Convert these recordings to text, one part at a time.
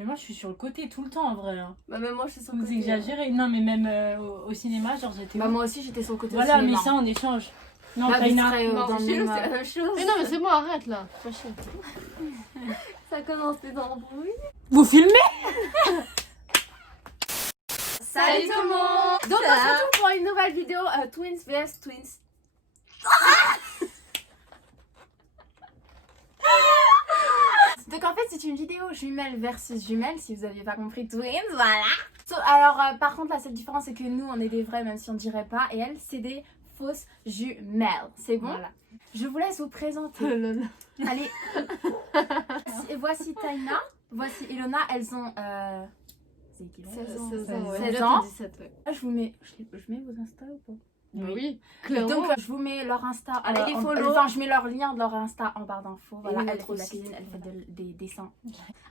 Mais moi, je suis sur le côté tout le temps, en vrai. Hein. Bah, même moi, je suis sur le Vous côté. exagérez. Non, mais même au cinéma, genre, j'étais... Bah, moi aussi, j'étais sur le côté. Voilà, cinéma. mais ça, on échange. Non, Bah, Taïna. vous serez, Non, dans le c'est même, chez nous, c'est la même chose. Mais non, mais c'est bon, arrête là. Pas chier. Ça commence dans le bruit. Vous filmez? Salut tout le monde. Donc, on se retrouve pour une nouvelle vidéo Twins vs Twins. Donc en fait c'est une vidéo jumelles versus jumelles, si vous n'aviez pas compris, twins, voilà. Alors par contre la seule différence c'est que nous on est des vrais même si on dirait pas, et elles c'est des fausses jumelles, c'est bon voilà. Je vous laisse vous présenter. Allez, voici Taïna, voici Ilona, elles ont... c'est qui là 16 ans. 17, ouais. Ah, je mets vos Insta ou pas? Oui, clairement. Donc je vous mets leur Insta, Allez, les follow. enfin je mets leur lien de leur Insta en barre d'infos. Voilà, elle fait de la cuisine, elle fait des dessins.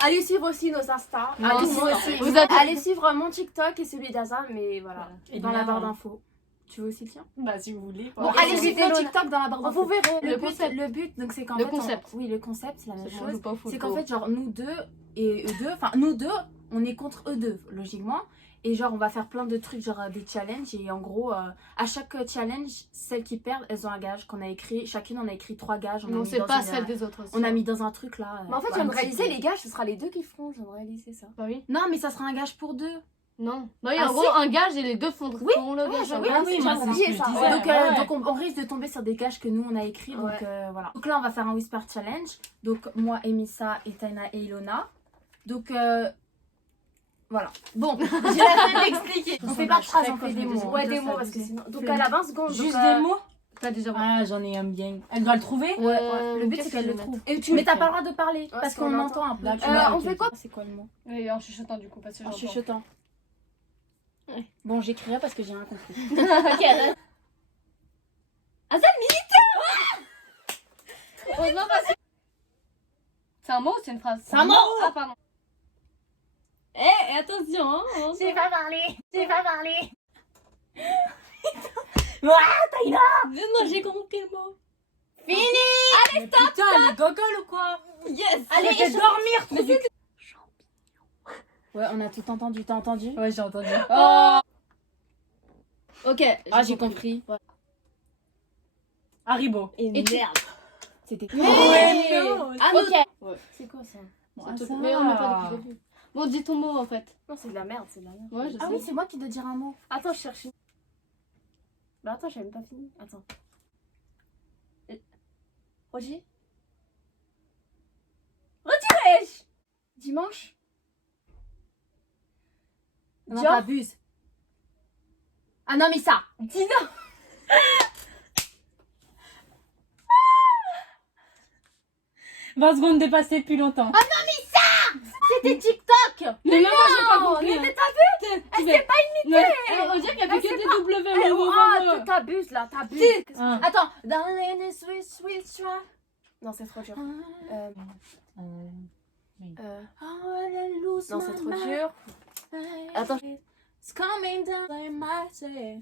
Allez suivre aussi nos Insta. Non, Allez non, suivre aussi. vous êtes- Allez suivre mon TikTok et celui d'Azam, mais voilà, Et dans la bien, barre d'infos. Tu veux aussi le tien? Bah, si vous voulez. Bon, Ok, allez c'est suivre mon Ilona. TikTok dans la barre d'infos. Vous verrez. Le concept. Le but, donc c'est qu'en Le fait, concept. oui, le concept, c'est la même C'est bon, chose. c'est pas faux. C'est qu'en fait, genre nous deux et eux deux, enfin nous deux, on est contre eux deux, logiquement. Et genre on va faire plein de trucs, genre des challenges, et en gros à chaque challenge, celles qui perdent, elles ont un gage qu'on a écrit, chacune on a écrit 3 gages. Non, c'est pas celle des autres aussi. On a mis dans un truc là. Mais en fait, ouais, je viens de un petit réaliser, peu. les gars, ce sera les deux qui feront. Je viens de réaliser ça. Bah oui. Non mais ça sera un gage pour deux. Non. Non, Ah, en gros, un gage et les deux font Oui, le gage. oui, Ah oui, moi, j'ai c'est ce oublié que je ça. disais. Donc, Ouais. donc on risque de tomber sur des gages que nous on a écrits, donc voilà. Donc là on va faire un whisper challenge. Donc moi, Emissa et Taïna et Ilona. Donc voilà. Bon, j'ai la peine d'expliquer. On fait pas de phrases, on fait des mots. Ouais, des mots, parce que sinon. Donc, elle a 20 secondes. Juste donc, des mots? T'as déjà Ah, j'en ai un bien. Elle doit le trouver? Le but c'est qu'est-ce qu'elle que le je vais trouve. Et tu Mais t'as pas le droit de parler parce parce qu'on qu'on entend un peu. D'accord. On fait quoi? C'est quoi le mot? Et en chuchotant du coup, parce que En j'entends. chuchotant. Ouais. Bon, j'écrirai parce que j'ai rien compris. Ok, arrête. Heureusement parce que... C'est un mot ou c'est une phrase? C'est un mot. Ah, pardon. Eh, attention, hein. J'ai pas parlé. J'ai pas parlé. Non, j'ai compris le mot. Fini. Mais putain, elle est gogole ou quoi? Yes. Allez, Peut-être dormir, trop vite. Ouais, on a tout entendu. T'as entendu? Ouais, j'ai entendu. Oh. Ok. Ah, j'ai compris. Haribo. Et merde. C'était. Ouais, non. Ah, Ok. ok. C'est quoi ça? Ah, ça Mais on n'a pas va. depuis le début. Bon, dis ton mot en fait. Non, c'est de la merde, c'est de la merde. Ouais, je Ah sais. oui, c'est moi qui dois dire un mot. Attends, je cherche. Bah, attends, j'ai même pas fini. Attends. Roger? Retirais-je? Dimanche? Non, Dior? t'abuses. Ah non, mais ça. Dina? 20 secondes dépassées depuis longtemps. C'était TikTok. Mais non, moi j'ai pas compris. Mais Elle s'est pas imitée. On dirait qu'il y avait que des W. Ah, t'abuses là, t'abuses. Ah. Attends. Darling, it's sweet, sweet, sweet. Non, c'est trop dur. Non, c'est trop dur. Attends. It's coming down like my say.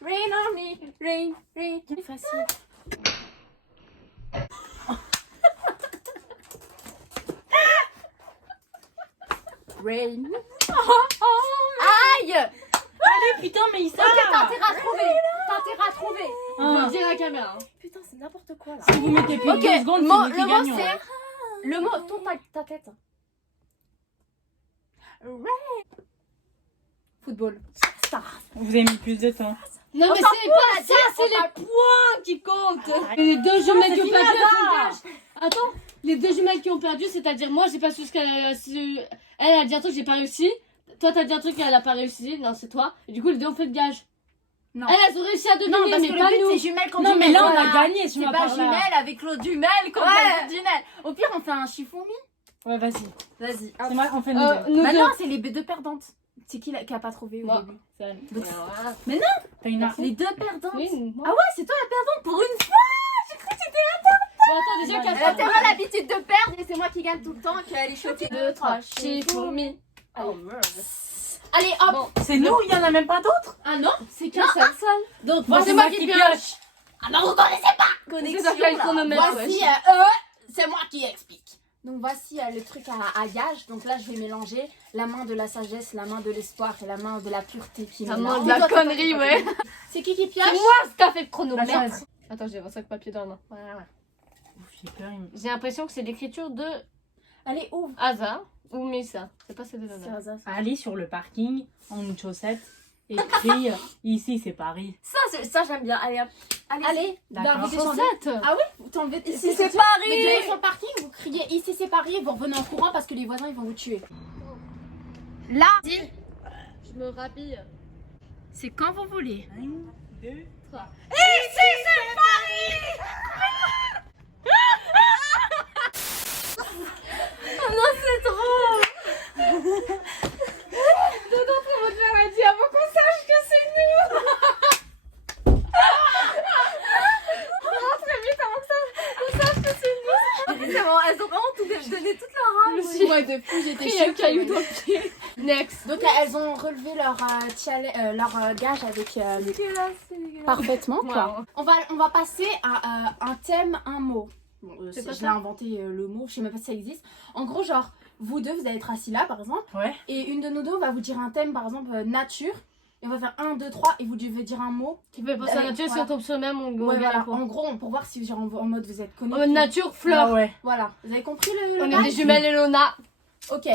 Rain on me, rain, rain. Facile. Rain. Aïe! Allez, putain, mais il Ok, t'as intérêt à trouver. T'as intérêt à trouver. On dit la caméra. Hein. Putain, c'est n'importe quoi là. Si vous mettez plus de Ok, 2 secondes, le c'est mot nous qui gagnons. c'est. Le mot, tourne ta tête. Football. Star. Vous avez mis plus de temps. Non, mais c'est pas ça, c'est les points qui comptent. Et les deux jumelles qui ont perdu, elles font le gage. Attends, les deux jumelles qui ont perdu, c'est-à-dire moi, j'ai pas su ce qu'elle a su. Elle a dit un truc, j'ai pas réussi. Toi, t'as dit un truc, elle a pas réussi. Non, c'est toi. Et du coup, les deux ont fait le gage. Non. Elles ont réussi à deviner, Non, parce mais que pas le but nous. c'est jumelle contre Non, mais jumelle. là, on Voilà. a gagné. C'est pas jumelle avec l'autre jumelle contre l'autre jumelle. Au pire, on fait un chiffon mi. Ouais, vas-y. Vas-y. C'est moi, on fait nous deux. Nous Bah deux. non, c'est les deux perdantes. C'est qui qui a pas trouvé au Moi. début? C'est elle. Donc, T'as une info? les deux perdantes. Oui, moi. Ah ouais, c'est toi la perdante pour une fois. Bon, attends, déjà, Elle a tellement l'habitude de perdre et c'est moi qui gagne tout le temps qu'elle est choquée. 2, 3, Shifumi. Oh merde. Allez, hop. Bon. C'est nous, il y en a même pas d'autres? Ah non, c'est qu'un Non, seul. Donc, Bon, moi, c'est moi qui pioche. Ah non, vous connaissez pas. C'est ça qu'il y a le chronomètre, Voici, ouais. c'est moi qui explique. Donc voici le truc à gage. Donc là, je vais mélanger la main de la sagesse, la main de l'espoir et la main de la pureté qui La mélange. main de la connerie, ouais. C'est qui pioche? C'est moi qui a fait le chronomètre. Attends, Attends, j'ai un sac papier dans la main. Voilà. j'ai peur. J'ai l'impression que c'est l'écriture de Allez, ouvre. Asa ou Missa. C'est pas celle de C'est Asa. hasard. Aller sur le parking en une chaussette, écrire ici c'est Paris. Ça j'aime bien. Allez hop. Allez. D'accord. Vous descendez. Chaussette. Ah oui, vous t'enlevez. Ici, c'est Paris. Mais vous allez sur le parking, vous criez ici c'est Paris et vous revenez en courant parce que les voisins ils vont vous tuer. Là, Je me rhabille. c'est quand vous voulez. 1, 2, 3. C'est bon, elles ont vraiment tout donné toute leur âme. Ouais, depuis j'étais Il y a un choquée. caillou dans le pied. Next. Donc elles ont relevé leur gage avec parfaitement quoi. Wow. On va passer à un thème, un mot. Bon, C'est quoi je ça l'ai inventé le mot, je sais même pas si ça existe. En gros genre vous deux vous allez être assis là par exemple Ouais. et une de nous deux va vous dire un thème par exemple nature et on va faire 1, 2, 3 et vous devez dire un mot. Tu peux passer à Ouais, nature si voilà. on tombe sur le même, on Ouais, gagne voilà. un point. En gros pour voir si genre en mode vous êtes connus. En mode nature, fleur. Ah ouais. Voilà, vous avez compris le On est bail des jumelles Elona. Ok.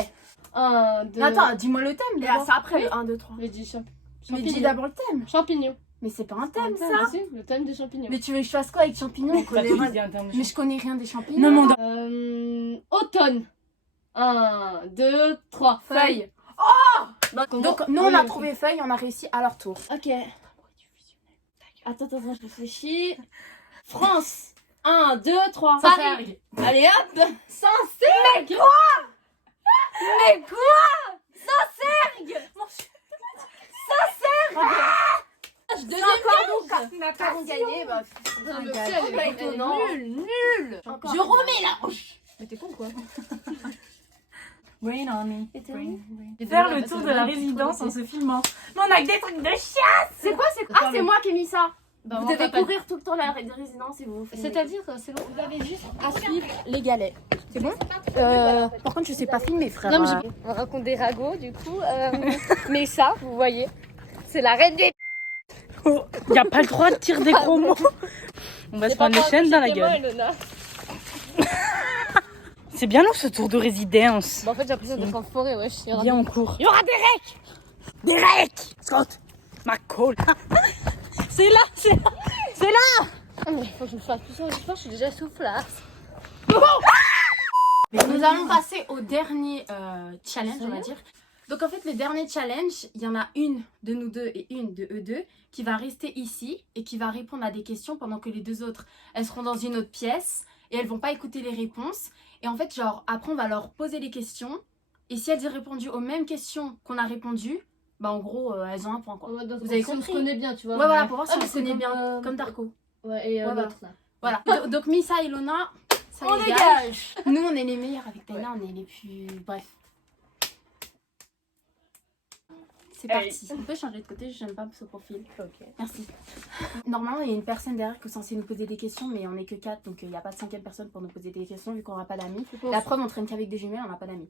1, 2. Attends, dis-moi le thème Et d'abord. c'est après le 1, 2, 3. J'ai dit Mais dis champignons. d'abord le thème. Champignons. Mais c'est pas un thème ça. Si, le thème des champignons. Mais tu veux que je fasse quoi avec champignons? Bah, tu dis un terme de Mais je connais rien des champignons. Non, mais on doit- Automne. 1, 2, 3. Feuille. Donc nous on a trouvé feuille, on a réussi à leur tour. Ok. Attends, je réfléchis. France. 1, 2, 3. Paris. Allez hop. Mais quoi? Mais quoi? Deuxième On a pas gagné. Bah, Nul. je remets là. Mais t'es con quoi? Rain on me. Et Rain, rain. Faire Faire le tour de la résidence en se filmant. Mais on a que des trucs de chien. C'est quoi? Ah, c'est moi qui ai mis ça. Bah, Vous devez courir tout le temps la résidence et vous filmez. C'est-à-dire, c'est bon, vous avez juste à suivre. Les galets. C'est bon? Par contre je sais pas filmer frère. Non, mais on raconte des ragots du coup. Mais ça, vous voyez, c'est la reine des. Y a pas le droit de tirer des gros mots. On va se prendre les chaînes dans la gueule. C'est bien long ce tour de résidence. Bah, en fait, j'ai l'impression d'être en forêt, wesh. Viens, on court. Il y aura des recs. Des recs. Scott. Ma colle. C'est là, c'est là. C'est là. Ah, mais faut que je me fasse tout ça, je suis déjà soufflard. Nous allons passer au dernier challenge, on va dire. Donc en fait, le dernier challenge, il y en a une de nous deux et une de eux deux qui va rester ici et qui va répondre à des questions pendant que les deux autres, elles seront dans une autre pièce et elles vont pas écouter les réponses. Et en fait, genre, après, on va leur poser les questions et si elles ont répondu aux mêmes questions qu'on a répondu, bah en gros, elles ont un point, quoi. Vous avez compris. On se connaît bien, tu vois. Ouais, voilà, pour voir si Ah, on mais se c'est connaît comme, bien, comme Darko. Ouais, et Ouais, l'autre là. Voilà, donc Missa et Lona, ça On dégage. dégage. Nous, on est les meilleurs avec Taïla, on est les plus... Bref. C'est parti. On peut changer de côté, j'aime pas ce profil. Ok. Merci. Normalement, il y a une personne derrière qui est censée nous poser des questions, mais on est que 4, donc il n'y a pas de 5e personne pour nous poser des questions vu qu'on n'a pas d'amis. La preuve, on traîne qu'avec des jumelles, on n'a pas d'amis.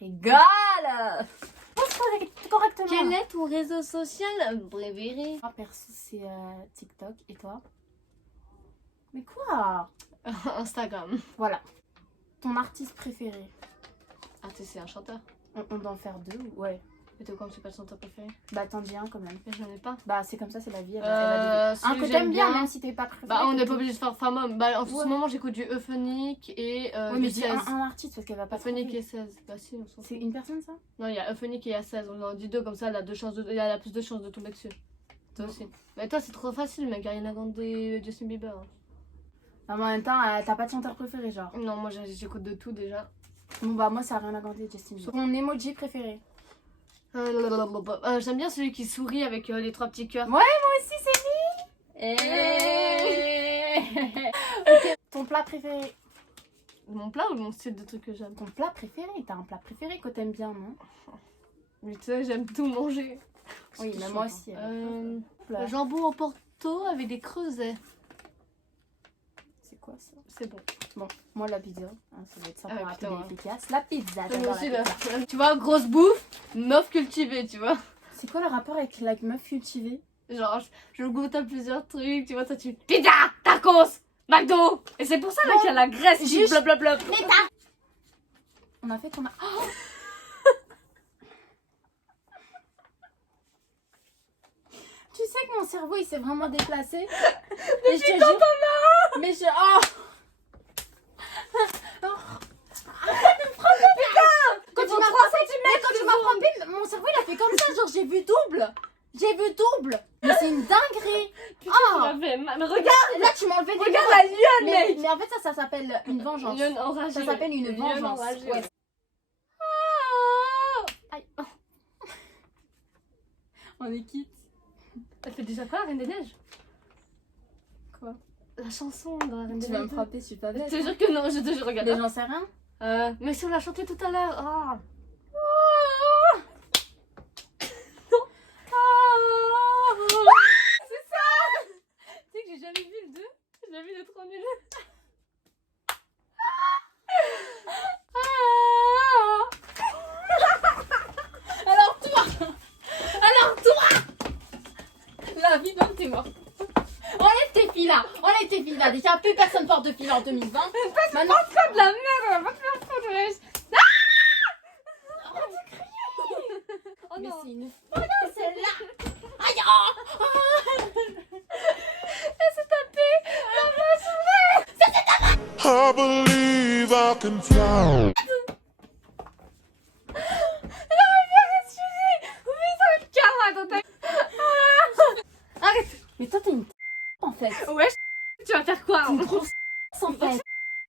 Je rigole. Correctement. Quel est ton réseau social préféré? Moi, perso, c'est TikTok. Et toi? Mais quoi? Instagram. Voilà. Ton artiste préféré? Ah, tu sais, c'est un chanteur. On doit en faire 2 ou... Ouais. Et toi, comme c'est pas le chanteur préféré? Bah, t'en dis un quand même. Mais j'en ai pas. Bah, c'est comme ça, c'est la vie. Elle va Celui un que que j'aime t'aimes bien, même si t'es pas préféré. Bah, on n'est t'es- pas obligé de faire femme-homme. Bah, en ce Ouais. moment, j'écoute du Euphonique et Ouais, mais du dis 16. un artiste parce qu'elle va pas Euphonique trouver. et 16. Bah, si, on s'en fout. C'est une personne ça? Non, il y a Euphonique et il y a 16. On en dit deux comme ça, elle a, elle a plus de chances de tomber dessus. Toi aussi. Mais toi, c'est trop facile, mec. Ariana Grande et Justin Bieber. Hein. Non, mais en même temps, t'as pas de chanteur préféré, genre. Non, moi, j'écoute de tout déjà. Bon, bah, moi, ça a rien à grandir, Justin Bieber. Ton emoji préféré? J'aime bien celui qui sourit avec les 3 petits cœurs. Ouais, moi aussi, c'est lui. Ok. Ton plat préféré? Mon plat ou mon style de truc que j'aime? Ton plat préféré? T'as un plat préféré que t'aimes bien, non? Mais tu sais, j'aime tout manger. Oui, mais moi aussi. Le jambon marteau avec des creusets. C'est quoi ça? C'est bon. Bon, moi la pizza, hein, ça va être simple, Ah, rapide putain, et ouais. efficace. La pizza, Moi j'adore aussi, la là. pizza. Tu vois, grosse bouffe, meuf cultivée, tu vois. C'est quoi le rapport avec la meuf cultivée? Genre, je goûte à plusieurs trucs, tu vois, toi tu... Pizza, tacos, McDo. Et c'est pour ça là qu'il y a la graisse qui juste- blablabla. On a fait qu'on a... Oh tu sais que mon cerveau il s'est vraiment déplacé. Mais je te jure... Mais je... Oh Quand tu m'as frappé, quand tu m'as frappé, mon cerveau il a fait comme ça, genre j'ai vu double. J'ai vu double. Mais c'est une dinguerie. Putain, tu m'as fait mal. Mais regarde, Là tu m'as enlevé des regarde points. la lionne, mais, mec. mais en fait ça s'appelle une vengeance. Lionne enragée. Ça s'appelle une Lionne vengeance. enragée, Ouais. ouais. Aïe. Oh. On est quitte. Elle fait déjà quoi, la Reine des Neiges? Quoi? La chanson de la Reine des Tu Neiges. vas me frapper, je suis pas Je bête. te jure que non, je te jure, regarde. Mais j'en sais rien. Mais si on l'a chanté tout à l'heure. Ah. C'est ça. Tu sais que j'ai jamais vu le 2. J'ai jamais vu le 3 nul. La vie donne, t'es mort. Enlève tes filles là. Enlève tes filles là. Déjà plus personne porte de fil en 2020. Maintenant. Pas de la merde, on va pas te faire foutre, wesh. Oh Mais non. c'est une folie celle-là. Aïe oh. Elle s'est tapée la place. I believe I can fly. Arrête. Mais toi t'es une en fait. Wesh, tu vas faire quoi? T'es une grosse en fait.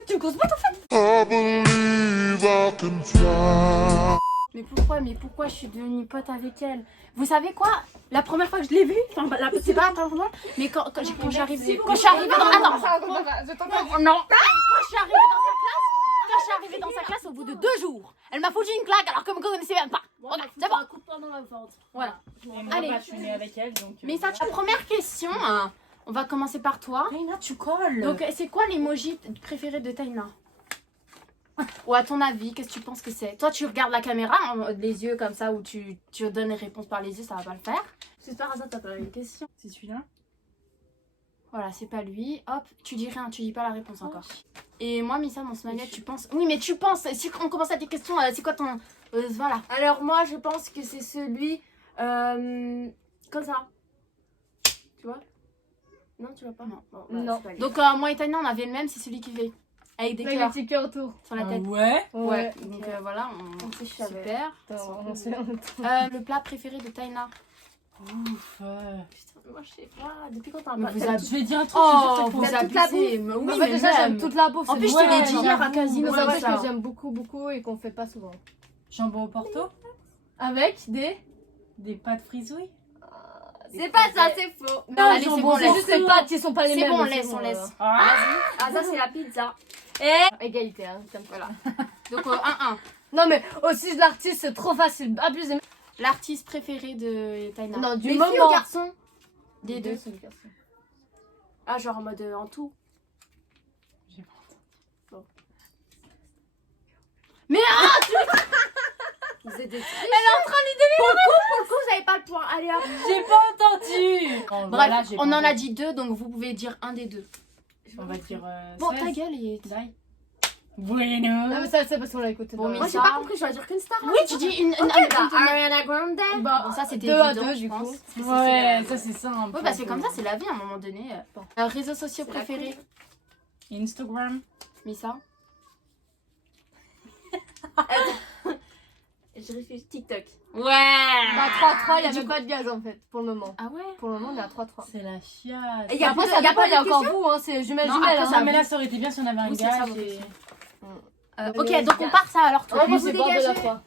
Tu me causes pas ton fait? I believe I can fly. Mais pourquoi je suis devenue pote avec elle? Vous savez quoi? La première fois que je l'ai vue, enfin c'est pas un moment, mais quand j'arrive quand je suis arrivée dans attends, non, quand je suis arrivée dans sa classe au bout de 2 jours, elle m'a foutu une claque alors que je me connaissais même pas. Voilà, c'est bon. coup de poing dans la ventre. Voilà. Allez, Allez. je suis née avec elle donc. Mais ça, la première question, hein, on va commencer par toi. Taina, tu colles. Donc c'est quoi l'emoji préféré de Taina? Ou à ton avis, qu'est-ce que tu penses que c'est? Toi tu regardes la caméra, hein, les yeux comme ça, ou tu donnes les réponses par les yeux, ça va pas le faire. C'est par hasard, t'as pas une question. c'est celui-là. Voilà, c'est pas lui. Hop, tu dis rien, tu dis pas la réponse encore. Et moi, Missa, mon smiley, tu penses... Oui, mais tu penses, si on commence à des questions, c'est quoi ton... voilà. Alors moi, je pense que c'est celui... comme ça. Tu vois? Non, tu vois pas? Non. Bon, voilà, Non. c'est pas lui. Donc moi et Tania, on avait le même, c'est celui qui fait. Avec des Avec les cœurs petits cœurs autour. sur la tête. Ouais. Ouais. Donc voilà, sait, je savais. super. Attends, on sait en même temps. Le plat préféré de Taina? Ouf. Putain, moi je sais pas. Depuis quand t'as un Mais plat? vous T'as avez- je vais dire un truc. Oh, je vous vais dire abusez. toute la bouffe. Mais oui, En fait, mais déjà, j'aime même. toute la bouffe. En c'est plus, je bon. te l'ai dit hier à Mais Casino. c'est un Ouais, truc ça. que j'aime beaucoup, beaucoup et qu'on fait pas souvent. Jambon au Porto. Avec des pâtes frisouilles. C'est pas ça, c'est faux. Non, allez, c'est jambon, bon, c'est laisse. juste les pâtes qui sont pas les C'est mêmes. bon, on mais laisse, on laisse. Ah. Ah, ça, c'est la pizza. Égalité, hein. Comme ça. Voilà. Donc 1-1. Non, mais aussi l'artiste, c'est trop facile. Abusé. L'artiste préféré de Taina? Non, du Les moment. filles ou garçons? Des deux. c'est des garçons. Ah, genre en mode en tout. J'ai pas entendu. Mais Vous êtes des elle est en train de lui donner pour le coup, vous avez pas le point. Allez hop. J'ai pas entendu. Bon, Bref, voilà, j'ai on pas en a entendu. dit 2, donc vous pouvez dire un des deux. On va dire. Bon, 16. ta gueule est... Dai. Non, Bueno. mais ça, c'est parce qu'on l'a écouté. Bon, dans mais la- Moi, j'ai ça- pas compris, je dois dire qu'une star. Oui, tu dis une Ariana Grande. Bah, Bon, ça c'était 2 à évident, 2 je du pense. coup. Ouais, ça c'est ça un peu. Oui, bah c'est comme ça, c'est la vie à un moment donné. Bon. Réseaux sociaux C'est la préférés? Instagram. Missa? Je réfléchis TikTok. Ouais. Bah, 3-3, il y Du avait pas de gaz en fait, pour le moment. Ah ouais? Pour le moment, on est à 3-3. C'est la chiasse. Et y a Après, plus- ça y a dépend, pas il y a de encore questions vous, hein, c'est jumelle, Non, jumelle. après, hein. Ah, mais là ça aurait été bien si on avait un Oui, c'est ça, gage. vos et- questions. Ouais, Ok, mais donc gars. on part ça alors toi. Ouais, moi, vous c'est bord de la dégagez. 3.